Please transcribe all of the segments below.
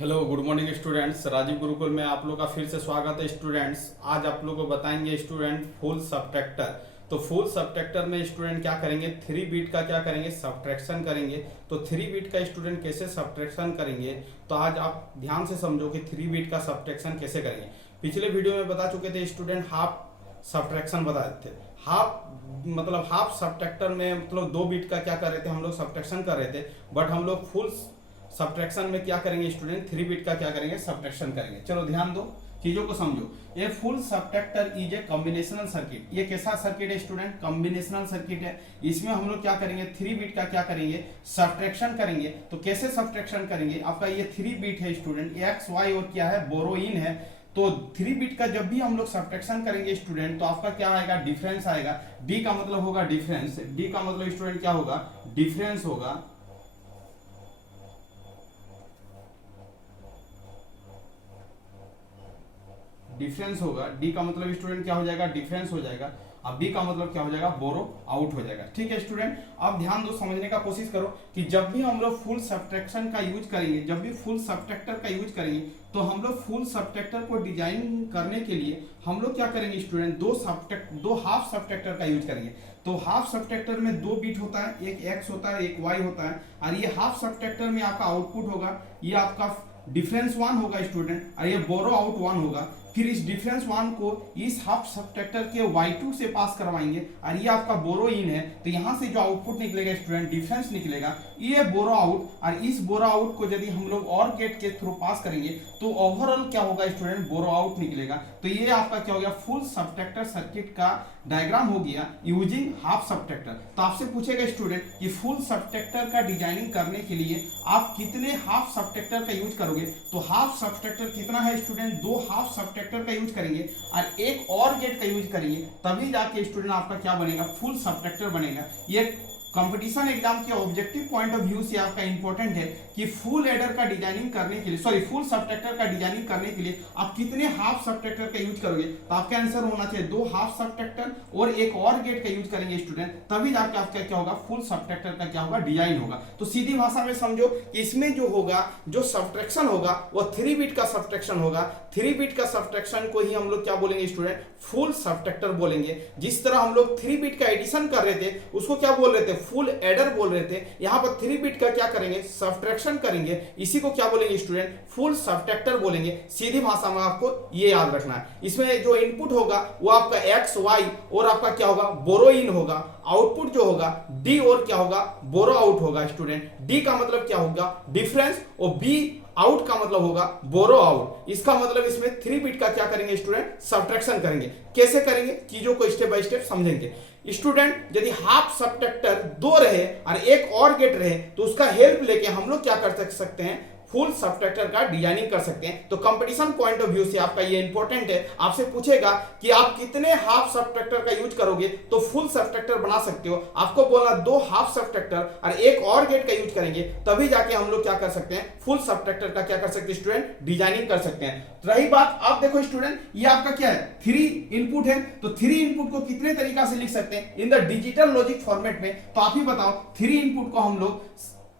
Hello good morning students. Rajiv Gurukul में आप लोग का फिर से स्वागत है स्टूडेंट्स। आज आप लोग को बताएंगे स्टूडेंट फुल सबट्रैक्टर। तो फुल सबट्रैक्टर में स्टूडेंट क्या करेंगे, 3 बिट का क्या करेंगे, सब्ट्रैक्शन करेंगे। तो 3 बिट का स्टूडेंट कैसे सब्ट्रैक्शन करेंगे, तो आज आप ध्यान से समझो कि 3 बिट का सब्ट्रैक्शन कैसे करेंगे। पिछले वीडियो में बता चुके थे स्टूडेंट, हाफ सब्ट्रैक्शन बता रहे थे। हाफ सब्ट्रैक्टर में मतलब 2 बिट का क्या कर रहे थे हम लोग, सब्ट्रैक्शन कर रहे थे। बट हम लोग फुल सब्ट्रैक्शन में क्या करेंगे स्टूडेंट, 3 बिट का क्या करेंगे, सब्ट्रैक्शन करेंगे। चलो ध्यान दो, चीजों को समझो। ये full subtractor is a combinational circuit. ये कैसा सर्किट है स्टूडेंट, कॉम्बिनेशनल सर्किट है। इसमें हम लोग क्या करेंगे, 3 बिट का क्या करेंगे, सब्ट्रैक्शन करेंगे। तो कैसे सब्ट्रैक्शन करेंगे, आपका ये 3 बिट है स्टूडेंट, एक्स वाई और क्या है, बोरो इन है। तो 3 बिट का जब भी हम लोग सब्ट्रैक्शन करेंगे स्टूडेंट, तो आपका क्या आएगा, डिफरेंस आएगा। डी का मतलब होगा डिफरेंस, डी का मतलब स्टूडेंट क्या होगा, डिफरेंस होगा। डिफरेंस होगा, डी का मतलब स्टूडेंट क्या हो जाएगा, डिफरेंस हो जाएगा। अब बी का मतलब क्या हो जाएगा, बोरो आउट हो जाएगा। ठीक है स्टूडेंट, अब ध्यान दो, समझने का कोशिश करो कि जब भी हम लोग फुल सब्ट्रैक्शन का यूज करेंगे, जब भी फुल सब्ट्रैक्टर का यूज करेंगे, तो हम लोग फुल सब्ट्रैक्टर को डिजाइन करने के लिए हम लोग क्या करेंगे स्टूडेंट, दो हाफ सब्ट्रैक्टर का यूज करेंगे। तो हाफ सब्ट्रैक्टर में 2 बिट होता है, एक एक्स होता है, एक वाई होता है। और ये हाफ सब्ट्रैक्टर में आपका आउटपुट होगा, ये आपका डिफरेंस 1 होगा स्टूडेंट, और ये बोरो आउट 1 होगा। फिर इस डिफरेंस 1 को इस हाफ सब्ट्रैक्टर के y2 से पास करवाएंगे, और ये आपका बोरो इन है। तो यहां से जो आउटपुट निकलेगा स्टूडेंट, डिफरेंस निकलेगा, ये बोरो आउट। और इस बोरो आउट को यदि हम लोग और गेट के थ्रू पास करेंगे, तो ओवरऑल क्या होगा स्टूडेंट, बोरो आउट निकलेगा। तो ये आपका क्या हो गया, फुल सब्ट्रैक्टर सर्किट का डायग्राम हो गया यूजिंग हाफ सब्ट्रैक्टर। तो आपसे पूछेगा स्टूडेंट कि फुल सब्ट्रैक्टर का डिजाइनिंग करने के लिए आप कितने हाफ सब्ट्रैक्टर का यूज करोगे। तो हाफ सब्ट्रैक्टर कितना है स्टूडेंट, 2 हाफ सब्ट्रैक्टर का यूज करेंगे और एक और गेट का यूज करेंगे, तभी जाके स्टूडेंट आपका क्या बनेगा, फुल सब्ट्रैक्टर बनेगा। ये कंपटीशन एग्जाम के ऑब्जेक्टिव पॉइंट ऑफ व्यू से आपका इंपॉर्टेंट है कि फुल एडर का डिजाइनिंग करने के लिए, फुल सब्ट्रैक्टर का डिजाइनिंग करने के लिए आप कितने हाफ सब्ट्रैक्टर का यूज करोगे। तो आपका आंसर होना चाहिए 2 हाफ सब्ट्रैक्टर और एक और गेट का यूज करेंगे स्टूडेंट, तभी जाके आपका क्या होगा, फुल सब्ट्रैक्टर का क्या होगा, डिजाइन होगा। तो सीधी भाषा में समझो कि इसमें जो होगा, जो सब्ट्रैक्शन होगा वो 3 बिट का सब्ट्रैक्शन होगा। 3 बिट का सब्ट्रैक्शन को ही हम लोग क्या बोलेंगे स्टूडेंट, फुल सब्ट्रैक्टर बोलेंगे। जिस तरह हम लोग 3 बिट का एडिशन कर रहे थे, उसको क्या बोल रहे थे, फुल एडर बोल रहे थे। यहां पर 3 बिट का क्या करेंगे, सब्ट्रैक्शन करेंगे, इसी को क्या बोलेंगे स्टूडेंट, फुल सब्ट्रैक्टर बोलेंगे। सीधी भाषा में आपको ये याद रखना है। इसमें जो इनपुट होगा वो आपका एक्स वाई और आपका क्या होगा, बोरो इन होगा। आउटपुट जो होगा डी और क्या होगा, बोरो आउट होगा स्टूडेंट। डी का मतलब क्या होगा, डिफरेंस, और बी आउट का मतलब होगा बोरो आउट। इसका मतलब इसमें 3 बिट का क्या करेंगे स्टूडेंट, सब्ट्रैक्शन करेंगे। कैसे करेंगे, चीजों को स्टेप बाय स्टेप समझेंगे स्टूडेंट। यदि हाफ सब्ट्रैक्टर 2 रहे और एक और गेट रहे, तो उसका हेल्प लेके हम लोग क्या कर सकते हैं, फुल सब्ट्रैक्टर का डिजाइनिंग कर सकते हैं। तो कंपटीशन पॉइंट ऑफ व्यू से आपका ये इंपॉर्टेंट है। आपसे पूछेगा कि आप कितने हाफ सब्ट्रैक्टर का यूज करोगे तो फुल सब्ट्रैक्टर बना सकते हो। आपको बोलना 2 हाफ सब्ट्रैक्टर और एक और गेट का यूज करेंगे, तभी जाके हम लोग क्या कर सकते हैं, फुल सब्ट्रैक्टर का क्या कर सकते हैं स्टूडेंट, डिजाइनिंग कर सकते हैं। तो रही बात, आप देखो स्टूडेंट, ये आपका क्या है, 3 इनपुट है। तो 3 इनपुट को कितने तरीका से लिख सकते हैं in the digital logic format में। तो आप ही बताओ, 3 इनपुट को हम लोग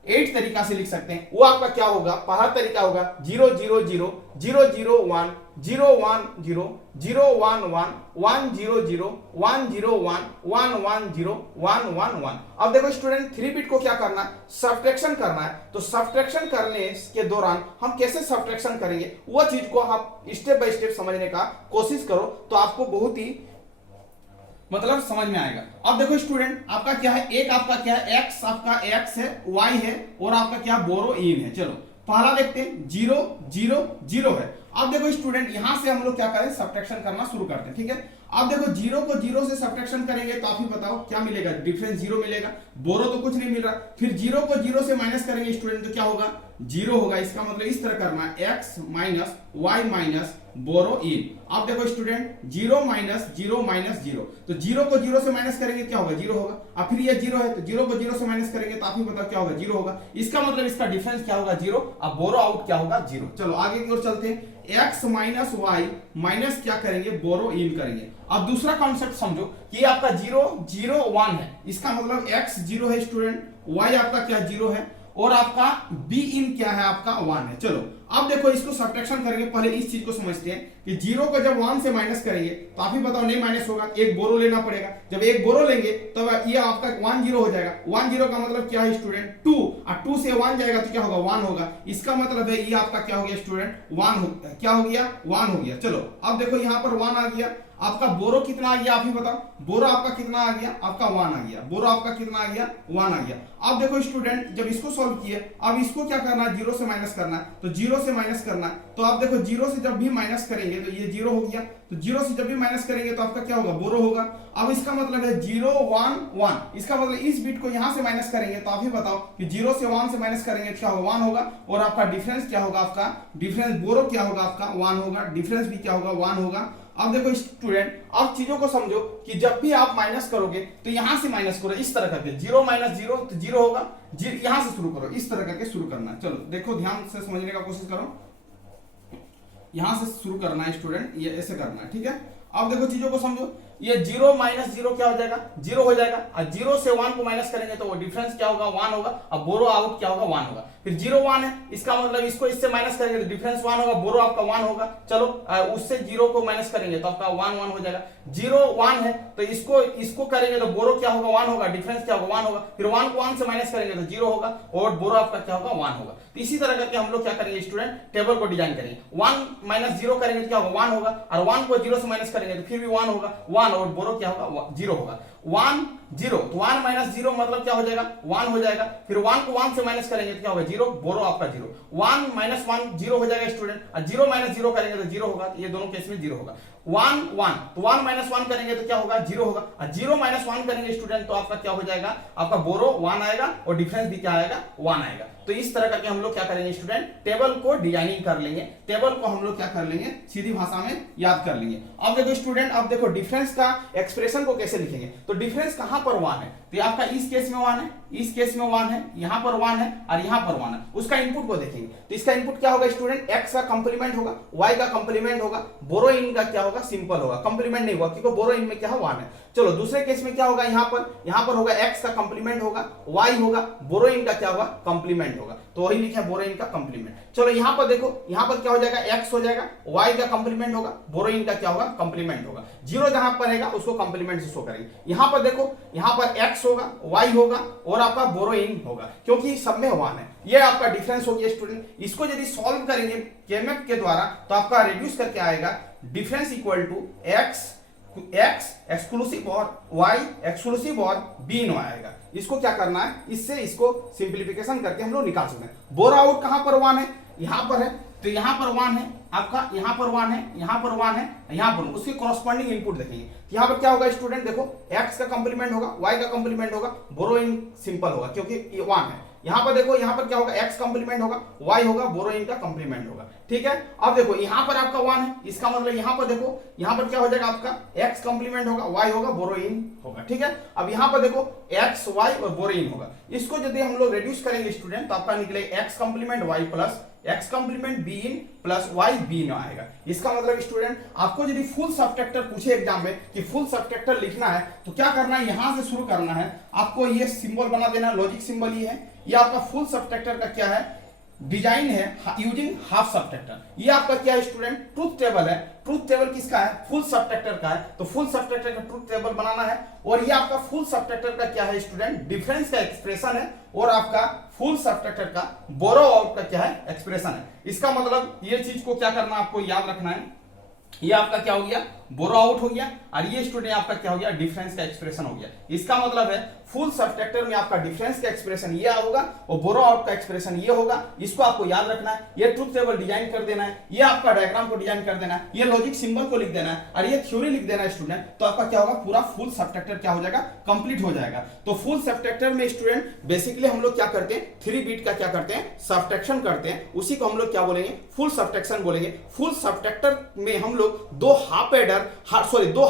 8 तरीका से लिख सकते हैं। वो आपका क्या होगा, पहला तरीका होगा 0 0 0 0 0 1 0 1 0 0 1 1 1 0 0 1 0 1 1 1 0 1 1 1। अब देखो स्टूडेंट, 3 बिट को क्या करना है, सब्ट्रैक्शन करना है। तो सब्ट्रैक्शन करने के दौरान हम कैसे सब्ट्रैक्शन करेंगे, वो चीज को आप स्टेप बाय स्टेप समझने का कोशिश करो, तो आपको बहुत ही मतलब समझ में आएगा। अब देखो स्टूडेंट, आपका क्या है, एक आपका क्या है, एक्स, आपका एक्स है, वाई है, और आपका क्या, बोरो इन है। चलो पहला देखते हैं, 0 0 0 है। अब देखो स्टूडेंट, यहां से हम लोग क्या करें, सब्ट्रैक्शन करना शुरू करते हैं। ठीक है, अब देखो 0 को 0 से सब्ट्रैक्शन करेंगे, तो आप ही बताओ क्या मिलेगा, डिफरेंस 0 मिलेगा, बोरो तो कुछ नहीं मिल रहा। फिर 0 को 0 से माइनस करेंगे स्टूडेंट, तो क्या होगा, 0 होगा। इसका मतलब इस तरह करना है, x माइनस वाई माइनस बोरो इन। अब देखो स्टूडेंट, 0 माइनस 0 माइनस 0, तो 0 को 0 से माइनस करेंगे क्या होगा, 0 होगा। अब फिर ये 0 है, तो 0 को 0 से माइनस करेंगे, तो आप ही बताओ क्या होगा, 0 होगा। इसका मतलब इसका डिफरेंस क्या होगा, 0। अब बोरो आउट क्या होगा, 0। चलो आगे की ओर चलते हैं, x माइनस वाई माइनस क्या करेंगे, बोरो इन करेंगे। अब दूसरा कॉन्सेप्ट समझो कि आपका 0 0 1 है। इसका मतलब x 0 है स्टूडेंट, y आपका क्या 0 है, और आपका बी इन क्या है, आपका 1 है। चलो अब देखो इसको सब्ट्रैक्शन करेंगे, पहले इस चीज को समझते हैं कि 0 को जब 1 से माइनस करेंगे तो आप ही बताओ नहीं माइनस होगा, एक बोरो लेना पड़ेगा। जब एक बोरो लेंगे तो ये आपका 1 0 हो जाएगा। 1 0 का मतलब क्या है स्टूडेंट 2, और 2 से 1 जाएगा तो क्या होगा 1 होगा। इसका मतलब है ये आपका क्या हो गया स्टूडेंट 1 हो, क्या हो गया 1 हो गया। चलो अब देखो यहाँ पर 1 आ गया, आपका बोरो कितना आ गया आप ही बताओ, बोरो आपका कितना आ गया, आपका 1 आ गया, बोरो आपका कितना आ गया 1 आ गया। अब देखो स्टूडेंट जब इसको सॉल्व किए, अब इसको क्या करना है 0 से माइनस करना है, तो 0 से माइनस करना है, तो आप देखो 0 से जब भी माइनस करेंगे तो ये 0 हो गया, तो 0 से जब भी माइनस करेंगे तो आपका क्या होगा बोरो होगा। अब इसका मतलब है 0 1 1, इसका मतलब इस बिट को यहां से माइनस करेंगे तो आप ही बताओ कि 0 से 1 से माइनस करेंगे क्या होगा 1 होगा, और आपका डिफरेंस क्या होगा, आपका डिफरेंस बोरो क्या होगा आपका 1 होगा, डिफरेंस भी क्या होगा 1 होगा। अब देखो स्टूडेंट अब चीजों को समझो कि जब भी आप माइनस करोगे तो यहां से माइनस करो, इस तरह करके 0 माइनस 0 तो 0 होगा, यहां से शुरू करो, इस तरह करके शुरू करना है। चलो देखो ध्यान से समझने का कोशिश करो, यहां से शुरू करना है स्टूडेंट, ये ऐसे करना है, ठीक है। अब देखो चीजों को समझो, ये 0 माइनस 0 क्या हो जाएगा 0 हो जाएगा, और 0 से 1 को माइनस करेंगे तो वो डिफरेंस क्या होगा 1 होगा, अब बोरो आउट क्या होगा 1 होगा। फिर 0 1 है, इसका मतलब इसको इससे माइनस करेंगे तो डिफरेंस 1 होगा, बोरो आपका 1 होगा। चलो उससे 0 को माइनस करेंगे तो आपका 1 1 हो जाएगा। 0 1 है तो इसको करेंगे तो बोरो क्या होगा 1 होगा, डिफरेंस क्या होगा 1 होगा। फिर 1 को 1 से माइनस करेंगे तो 0 होगा, और बोरो आपका क्या होगा 1 होगा। तो इसी तरह करके हम लोग क्या करेंगे स्टूडेंट टेबल को डिजाइन करेंगे। 1 माइनस 0 करेंगे तो क्या होगा 1 होगा, और 1 को 0 से माइनस करेंगे तो फिर भी 1 होगा 1, और बोरो क्या होगा 0 होगा। 1 0 तो 1 माइनस 0 मतलब क्या हो जाएगा 1 हो जाएगा। फिर 1 को 1 से माइनस करेंगे तो क्या होगा 0, बोरो आपका 0। 1 माइनस 1 0 हो जाएगा स्टूडेंट, और 0 माइनस 0 करेंगे तो 0 होगा, ये दोनों केस में 0 होगा। 1 1 तो 1 माइनस 1 करेंगे तो क्या होगा 0 होगा, और 0 माइनस 1 करेंगे स्टूडेंट तो आपका क्या हो जाएगा, आपका बोरो 1 आएगा, और डिफरेंस भी क्या आएगा 1 आएगा। तो इस तरह करके हम लोग क्या करेंगे स्टूडेंट टेबल को डिजाइनिंग कर लेंगे, टेबल को हम लोग क्या कर लेंगे सीधी भाषा में याद कर लेंगे। अब देखो स्टूडेंट, अब देखो डिफरेंस का एक्सप्रेशन को कैसे लिखेंगे, तो डिफरेंस कहां पर 1 है, तो आपका इस केस में 1 है, इस केस में 1 है, यहां पर 1 है, और यहां पर 1 है। उसका इनपुट को देखेंगे तो इसका इनपुट क्या होगा स्टूडेंट x का कंप्लीमेंट होगा, y का कंप्लीमेंट होगा, बोरो इन का क्या होगा सिंपल होगा, कंप्लीमेंट नहीं होगा क्योंकि बोरो इन में क्या है 1 है। चलो दूसरे केस में क्या होगा, यहां पर होगा x का कंप्लीमेंट होगा, y होगा, बोरो इन का क्या होगा कंप्लीमेंट होगा, तो वही लिखा है बोरो इन का कंप्लीमेंट। चलो यहां पर देखो, यहां पर क्या हो जाएगा x हो जाएगा, y का कंप्लीमेंट होगा, बोरो इन का क्या होगा कंप्लीमेंट होगा। 0 जहां पर रहेगा उसको कंप्लीमेंट से शो करेंगे। यहां पर देखो, यहां पर x होगा, y होगा, और आपका बोरो इन होगा, क्योंकि सब में 1 है। ये आपका डिफरेंस हो गया स्टूडेंट। इसको यदि सॉल्व करेंगे केएमएफ के द्वारा तो आपका रिड्यूस करके आएगा difference equal to x exclusive और y एक्सक्लूसिव और b इन आएगा। इसको क्या करना है, इससे इसको सिंप्लीफिकेशन करके हम लोग निकाल सकते हैं। बोरो आउट कहां पर 1 है, यहां पर है, तो यहां पर 1 है आपका, यहां पर 1 है, यहां पर 1 है, यहां पर उसके कॉरस्पॉन्डिंग इनपुट देखेंगे। यहां पर क्या होगा स्टूडेंट देखो, x का कंप्लीमेंट होगा, y का कंप्लीमेंट होगा, बोरो इन सिंपल होगा क्योंकि ये 1 है। यहां पर देखो, यहां पर क्या होगा x कंप्लीमेंट होगा, y होगा, बोरो इन का कंप्लीमेंट होगा, ठीक है। अब देखो यहां पर आपका 1 है, इसका मतलब यहां पर देखो, यहां पर क्या हो जाएगा आपका x कंप्लीमेंट होगा, y होगा, बोरो इन होगा, ठीक है। अब यहां पर देखो x y और बोरो इन होगा। इसको यदि हम लोग रिड्यूस करेंगे स्टूडेंट तो आपका निकलेगा x complement y plus x complement b in plus y b इन आएगा। इसका मतलब स्टूडेंट आपको यदि फुल सबट्रैक्टर पूछे एग्जाम में कि फुल सबट्रैक्टर लिखना है तो क्या करना है, यहां से शुरू करना है, आपको ये सिंबल बना देना, लॉजिक सिंबल ये है, ये आपका फुल सबट्रैक्टर का क्या है डिजाइन है यूजिंग हाफ सबट्रैक्टर। ये आपका क्या है स्टूडेंट ट्रुथ टेबल है। ट्रुथ टेबल किसका है, फुल सबट्रैक्टर का है, तो फुल सबट्रैक्टर का ट्रुथ टेबल बनाना है। और ये आपका फुल सबट्रैक्टर का क्या है स्टूडेंट डिफरेंस का एक्सप्रेशन है, और आपका फुल सबट्रैक्टर का बोरो आउट का क्या है एक्सप्रेशन है। इसका मतलब ये चीज को क्या करना आपको याद रखना है, ये आपका क्या हो गया बोरो आउट हो गया, और ये स्टूडेंट आपका क्या हो गया डिफरेंस का एक्सप्रेशन हो गया। इसका मतलब है फुल सबट्रैक्टर में आपका डिफरेंस का एक्सप्रेशन ये होगा और बोरो आउट का एक्सप्रेशन ये होगा। इसको आपको याद रखना है, ये ट्रुथ टेबल डिजाइन कर देना है, ये आपका डायग्राम को डिजाइन कर देना है, ये लॉजिक सिंबल को लिख देना है, और ये थ्योरी लिख देना है स्टूडेंट। तो आपका क्या होगा पूरा फुल सबट्रैक्टर क्या हो जाएगा कंप्लीट हो जाएगा। तो फुल सबट्रैक्टर में स्टूडेंट बेसिकली हम लोग क्या करते हैं 3 बिट का क्या करते हैं सबट्रैक्शन करते हैं, उसी को हम लोग क्या बोलेंगे फुल सबट्रैक्शन बोलेंगे। फुल सबट्रैक्टर में हम लोग 2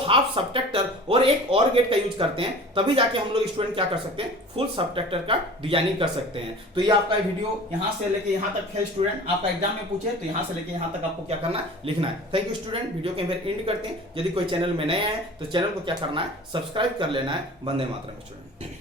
हाफ सबट्रैक्टर और एक और गेट का यूज करते हैं, तभी जाके हम लोग स्टूडेंट क्या कर सकते हैं फुल सबट्रैक्टर का डिजाइनिंग कर सकते हैं। तो ये आपका वीडियो यहां से लेके यहां तक है स्टूडेंट, आपका एग्जाम में पूछे तो यहां से लेके यहां तक आपको क्या करना है लिखना है। थैंक यू स्टूडेंट, वीडियो के फिर एंड करते हैं। यदि कोई चैनल में नया है तो चैनल को क्या करना है सब्सक्राइब कर लेना है। वंदे मातरम स्टूडेंट।